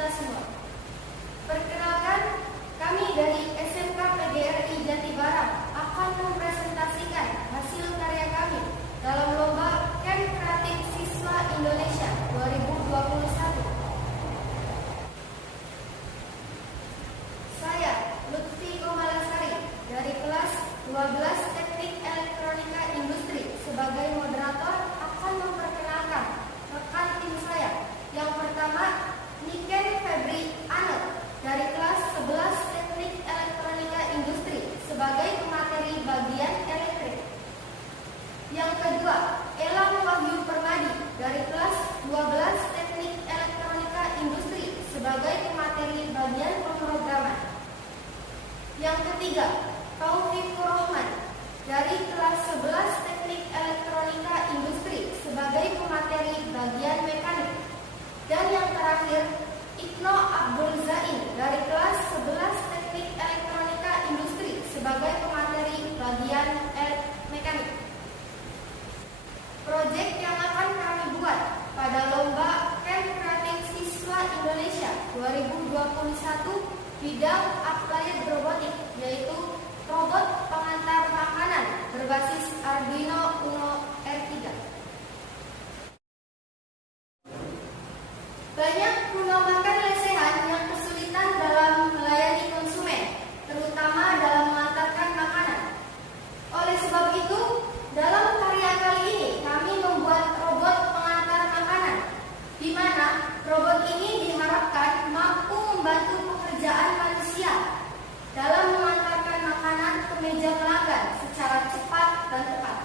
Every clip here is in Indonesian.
kita semua. Perkenalkan, kami dari SMK PGRI Jati Barang akan mempresentasikan hasil karya kami dalam lomba Camp Kreatif Siswa Indonesia 2021. Saya, Lutfi Komalasari, dari kelas 12 Teknik Elektronika Industri sebagai moderator akan memperkenalkan rekan tim saya. Yang pertama, Niken Febri Anel dari kelas 11 Teknik Elektronika Industri sebagai pemateri bagian elektrik. Yang kedua, Elang Wahyu Permadi dari kelas 12 Teknik Elektronika Industri sebagai pemateri bagian pemrograman. Yang ketiga, Taufik Rohman dari kelas 11 Teknik Elektronika Industri sebagai pemateri bagian mekanik. Dan yang terakhir, Ikno Abdul Zain dari kelas 11 Teknik Elektronika Industri sebagai pemateri bagian mekanik. Proyek yang akan kami buat pada lomba Camp Kreatif Siswa Indonesia 2021 bidang Applied Robotik, yaitu robot pengantar makanan berbasis Arduino Uno R3. Banyak rumah makan lesehan yang kesulitan dalam melayani konsumen, terutama dalam mengantarkan makanan. Oleh sebab itu, dalam karya kali ini kami membuat robot pengantar makanan, di mana robot ini diharapkan mampu membantu pekerjaan manusia dalam mengantarkan makanan ke meja pelanggan secara cepat dan tepat.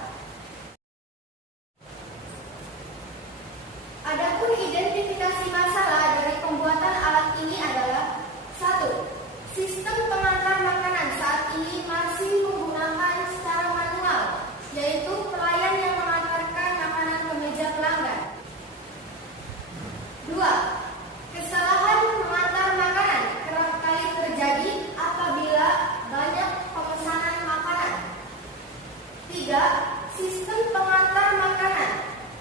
Adapun identifikasi masalah dari pembuatan alat ini adalah: 1. Sistem pengantar makanan saat ini masih menggunakan secara manual, yaitu pelayan yang mengantarkan makanan ke meja pelanggan. 2. Kesalahan mengantar makanan kerap kali terjadi apabila banyak pemesanan makanan. 3. Sistem pengantar makanan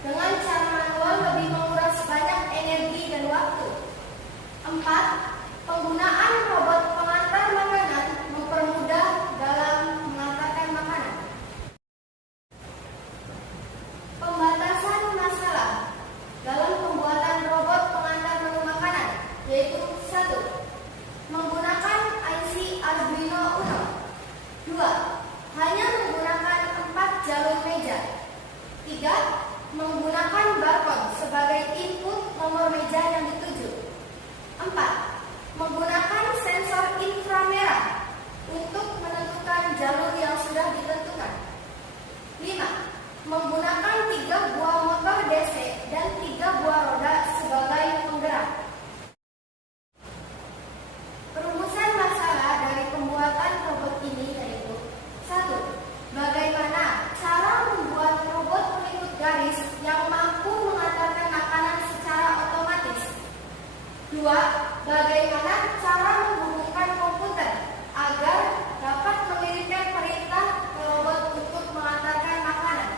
dengan cara manual lebih menguras banyak energi dan waktu. 4. Penggunaan robot pengantar makanan mempermudah dalam mengantarkan makanan. Pembatasan masalah dalam pembuatan robot pengantar menu makanan, yaitu: 1. Menggunakan IC Arduino Uno. 2. Hanya menggunakan 4 jalur meja. 3. Menggunakan barcode sebagai input nomor meja yang dituju. 4. Menggunakan sensor inframerah untuk menentukan jalur yang sudah ditentukan. 5. Menggunakan 3 buah motor DC dan 3 buah roda sebagai penggerak. Perumusan masalah dari pembuatan robot ini yaitu: 1. Bagaimana cara membuat robot pengikut garis yang mampu mengantarkan makanan secara otomatis. 2. Bagaimana cara menghubungkan komputer agar dapat mengirimkan perintah ke robot untuk mengantarkan makanan.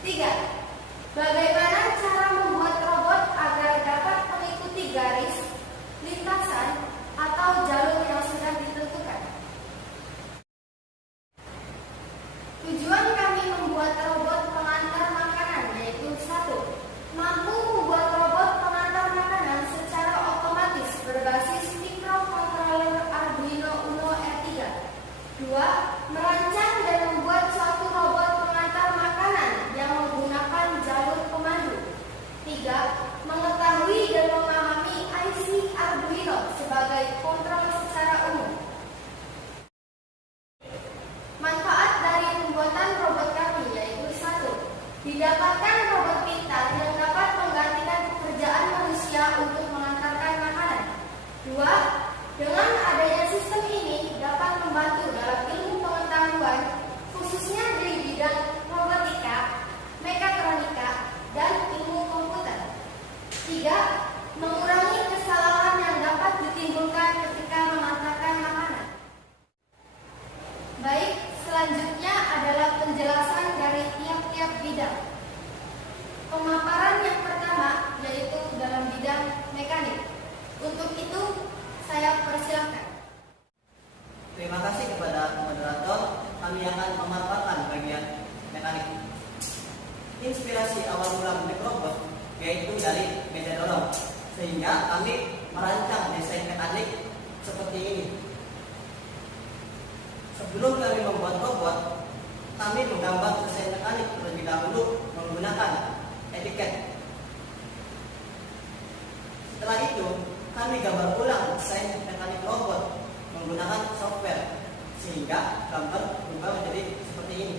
3. Bagaimana cara membuat robot agar dapat mengikuti garis, lintasan, atau jalur yang sudah ditentukan. Tujuan kami membuat robot pengantar makanan yaitu: 1. Mampu membuat robot pengantar makanan secara otomatis berbasis microcontroller Arduino Uno R3. 2. Merancang dan membuat suatu robot pengantar makanan yang menggunakan jalur pemandu. 3. Mengetahui dan memahami IC Arduino sebagai kontrol secara umum. Manfaat dari pembuatan robot kami yaitu: 1. Didapatkan robot pintar yang dapat menggantikan pekerjaan manusia untuk mengantarkan makanan. 2. Dengan adanya sistem ini dapat membantu dalam ilmu pengetahuan, khususnya di bidang robotika, mekatronika, dan ilmu komputer. 3. Mengurangi kesalahan yang dapat ditimbulkan ketika mengantarkan makanan. Baik, selanjutnya adalah penjelasan dari tiap-tiap bidang. Pemaparan yang pertama yaitu dalam bidang mekanik. Untuk itu, saya persilahkan. Terima kasih kepada moderator. Kami akan memaparkan bagian mekanik. Inspirasi awal mula membuat robot yaitu dari meja dorong, sehingga kami merancang desain mekanik seperti ini. Sebelum kami membuat robot, kami menggambar desain mekanik terlebih dahulu menggunakan etiket. Setelah itu, kami gambar ulang desain mekanik robot menggunakan software, sehingga gambar berubah menjadi seperti ini.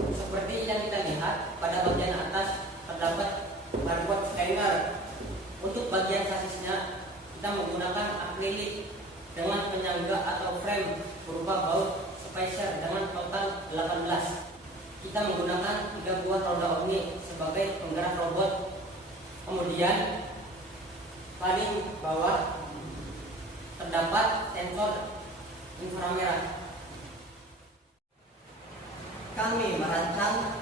Seperti yang kita lihat pada bagian atas terdapat barcode scanner. Untuk bagian sasisnya kita menggunakan akrilik dengan penyangga atau frame berupa baut spacer dengan total 18. Kita menggunakan 3 buah roda omni sebagai penggerak robot. Kemudian paling bawah terdapat sensor inframerah. Kami merancang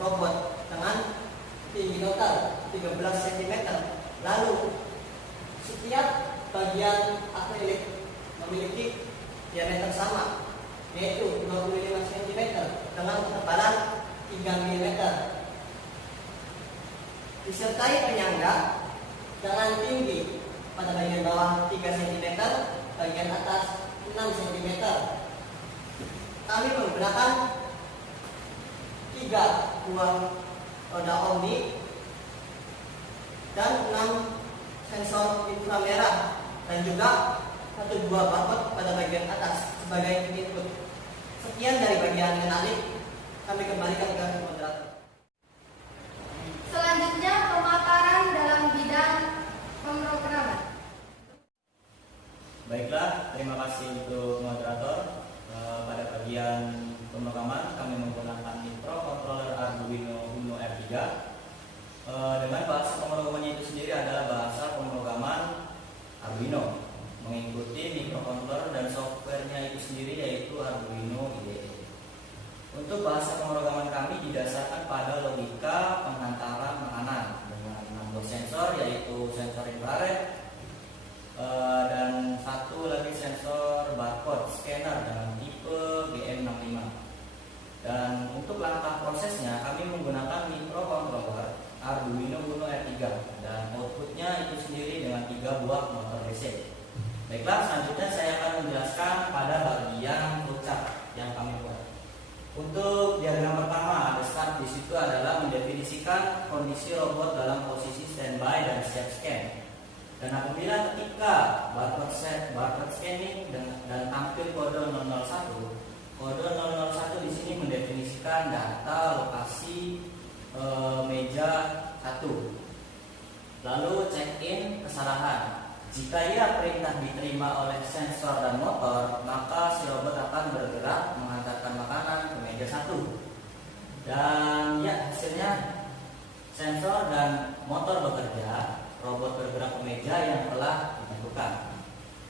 robot dengan tinggi total 13 cm. Lalu, setiap bagian akrilik memiliki diameter sama, yaitu 25 cm dengan ketebalan 3 mm. Disertai penyangga dengan tinggi pada bagian bawah 3 cm, bagian atas 6 cm. Kami menggunakan 3 buah roda omni dan 6 sensor inframerah dan juga 1 buah barcode pada bagian atas sebagai input. Sekian dari bagian mekanik. Kami kembalikan ke moderator. Selanjutnya, pemaparan dalam bidang pemrograman. Baiklah, terima kasih untuk moderator. Pada bagian pemrograman kami menggunakan microcontroller Arduino Uno R3. Dengan bahasa pemrogramannya itu sendiri adalah bahasa pemrograman Arduino, mengikuti microcontroller dan softwarenya itu sendiri yaitu Arduino IDE. Untuk bahasa pemrograman kami didasarkan pada logika penghantaran makanan dengan 6 buah sensor, yaitu sensor infrared dan 1 lagi sensor barcode scanner dengan tipe GM65. Dan untuk langkah prosesnya kami menggunakan microcontroller Arduino Uno R3 dan outputnya itu sendiri dengan 3 buah motor DC. Baiklah, selanjutnya saya akan menjelaskan pada bagian flowchart yang kami buat. Untuk diagram pertama, ada start. Di situ adalah mendefinisikan kondisi robot dalam posisi standby dan siap scan. Dan apabila ketika barcode scanning dan tampil kode 001, kode 001 di sini mendefinisikan data lokasi meja 1. Lalu check in kesalahan. Jika ia perintah diterima oleh sensor dan motor, maka si robot akan bergerak mengantarkan makanan ke meja 1. Dan ya, hasilnya sensor dan motor bekerja, robot bergerak ke meja yang telah ditentukan.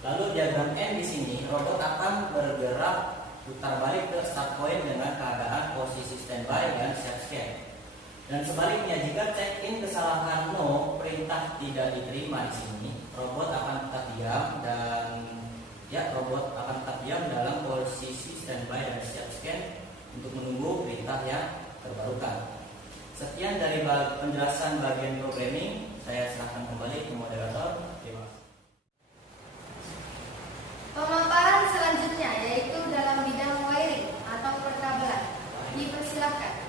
Lalu diagram N di sini, robot akan bergerak putar balik ke start point dengan keadaan posisi standby dan siap scan. Dan sebaliknya, jika check-in kesalahan no, perintah tidak diterima di sini, robot akan tetap diam dalam posisi standby dan siap scan untuk menunggu perintah yang terbarukan. Sekian dari penjelasan bagian programming. Saya serahkan kembali ke moderator. Terima kasih. Pemaparan selanjutnya yaitu dalam bidang wiring atau perkabelan. Dipersilakan.